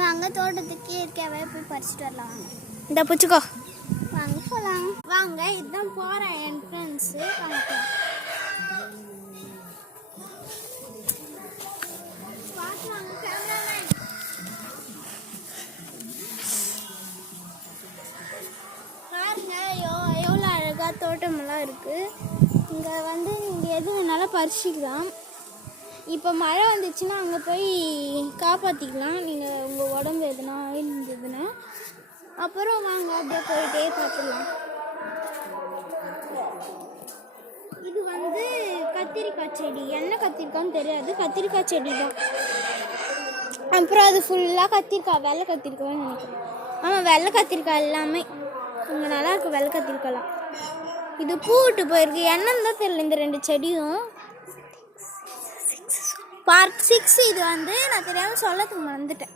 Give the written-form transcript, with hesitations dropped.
வாங்க தோட்டத்துக்கு இயற்கையாகவே போய் பறிச்சுட்டு வரலாம். வாங்க இந்த பிடிச்சிக்கோ. வாங்க போகலாம். வாங்க இதுதான் போகிற என்ட்ரன்ஸு. வாங்க பாருங்க எவ்வளோ அழகாக தோட்டமெல்லாம் இருக்குது. இங்கே வந்து நீங்கள் எது வேணாலும் பறிச்சிக்கலாம். இப்போ மழை வந்துச்சுன்னா அங்கே போய் காப்பாற்றிக்கலாம். நீங்கள் உங்கள் உடம்பு எதுனா ஆயில் இருந்ததுன்னா அப்புறம் வாங்க அப்படியே போயிட்டே பார்த்துக்கலாம். இது வந்து கத்திரிக்காய் செடி. என்ன கத்திரிக்காய்ன்னு தெரியாது, கத்திரிக்காய் செடி தான். அப்புறம் அது ஃபுல்லாக கத்திரிக்காய், வெள்ளை கத்திரிக்காய்ன்னு நினைக்கிறேன். ஆமாம், வெள்ளை கத்திரிக்காய் எல்லாமே இங்கே நல்லாயிருக்கு. வெள்ளை கத்திரிக்காய்லாம் இது பூ விட்டு போயிருக்கு. என்னன்னு தான் தெரியல இந்த ரெண்டு செடியும். பார்ட் 6 இது வந்து நான் தெரியாமல் சொல்லத்துக்கு மறந்துட்டேன்.